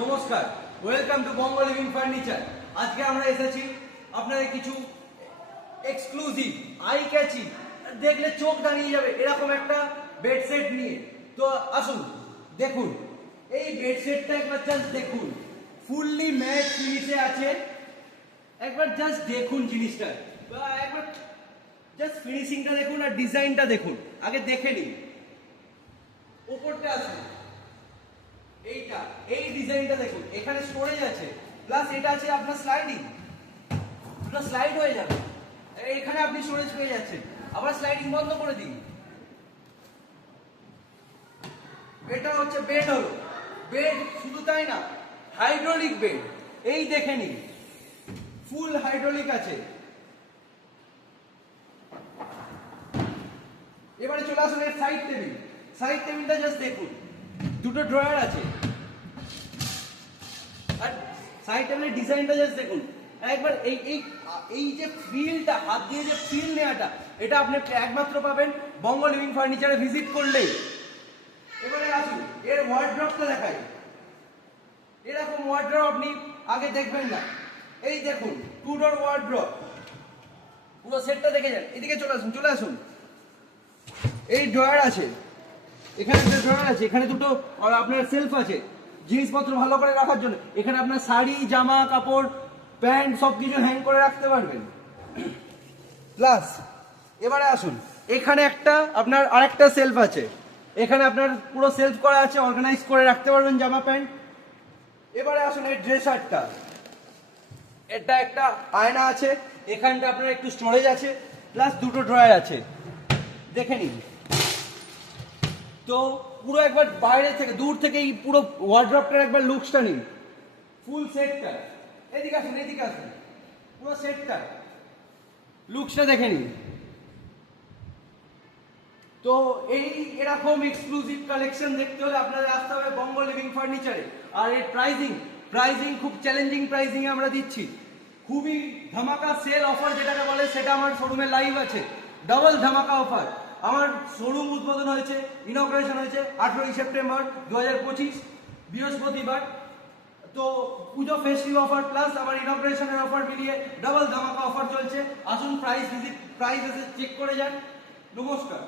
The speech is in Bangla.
নমস্কার, welcome to Banga living furniture. আজকে আমরা এসেছি আপনাদের কিছু এক্সক্লুসিভ, আই ক্যাচি, দেখলে চোখ দাঁড়িয়ে যাবে এরকম একটা বেডসেট নিয়ে। তো আসুন দেখুন, এই বেডসেটটা একবার জাস্ট দেখুন, ফুললি ম্যাট ফিনিশে আছে। একবার জাস্ট দেখুন জিনিসটা, একবার জাস্ট ফিনিশিংটা দেখুন আর ডিজাইনটা দেখুন। আগে দেখে নিন, উপরটা আছে এইটা, এই ডিজাইনটা দেখুন, এখানে স্টোরেজ আছে, প্লাস এটা আছে আপনার স্লাইডিং, পুরো স্লাইড হয়ে যাবে, এখানে আপনি স্টোরেজ পেয়ে যাচ্ছেন। আবার স্লাইডিং বন্ধ করে দিন। এটা হচ্ছে বেড, হলো বেড, শুধু তাই না, হাইড্রোলিক বেড, এই দেখে নিন, ফুল হাইড্রোলিক আছে। এবারে চলে আসুন এর সাইড টেবিল। সাইড টেবিলটা জাস্ট দেখুন, দুটো ড্রয়ার আছে, আর সাইড টেবিলের ডিজাইনটা জাস্ট দেখুন। একবার এই এই এই যে ফিলটা, হাত দিয়ে যে ফিল নেওয়াটা, এটা আপনি একমাত্র পাবেন বঙ্গ লিভিং ফার্নিচারে ভিজিট করলেই। এবারে আসুন এর ওয়ার্ড্রপটা দেখাই। এরকম ওয়ার্ড্রপ আপনি আগে দেখবেন না। এই দেখুন, টু ডোর ওয়ার্ড্রপ, পুরো সেটটা দেখে যান। এদিকে চলে আসুন, চলে আসুন। এই ড্রয়ার আছে, এখানে একটা ড্রয়ার আছে, এখানে দুটো আপনার সেলফ আছে জিনিসপত্র ভালো করে রাখার জন্য। এখানে আপনার শাড়ি, জামা কাপড়, প্যান্ট সবকিছু হ্যাং করে রাখতে পারবেন। প্লাস এবারে আসুন, এখানে একটা আপনার আরেকটা সেলফ আছে, এখানে আপনার পুরো সেলফ করা আছে, অর্গানাইজ করে রাখতে পারবেন জামা প্যান্ট। এবারে আসুন এই ড্রেসারটা, এটা একটা আয়না আছে, এখানটা আপনার একটু স্টোরেজ আছে, প্লাস দুটো ড্রয়ার আছে, দেখে নিন। তো পুরো একবার বাইরে থেকে, দূর থেকে এই পুরো ওয়ার্ড্রপটার একবার লুকসটা নিন, ফুল সেটটা। এদিকে আসুন, এদিকে আসুন, পুরো সেটটা লুকসটা দেখে নিন। তো এই এরকম এক্সক্লুসিভ কালেকশন দেখতে হলে আপনাদের আসতে হবে বঙ্গ লিভিং ফার্নিচারে। আর এর প্রাইজিং খুব চ্যালেঞ্জিং প্রাইজিং এ আমরা দিচ্ছি। খুবই ধামাকা সেল অফার যেটাকে বলে, সেটা আমার শোরুমে লাইভ আছে। ডাবল ধামাকা অফার। আমার শোরুম উদ্বোধন হয়েছে, ইনগ্রেশন হয়েছে 18ই সেপ্টেম্বর 2025 বৃহস্পতিবার। তো পুজো ফেস্টিভ অফার প্লাস আমার ইনগ্রেশনের অফার মিলিয়ে ডাবল ধামাকা অফার চলছে। আসুন প্রাইস এসে চেক করে যান। নমস্কার।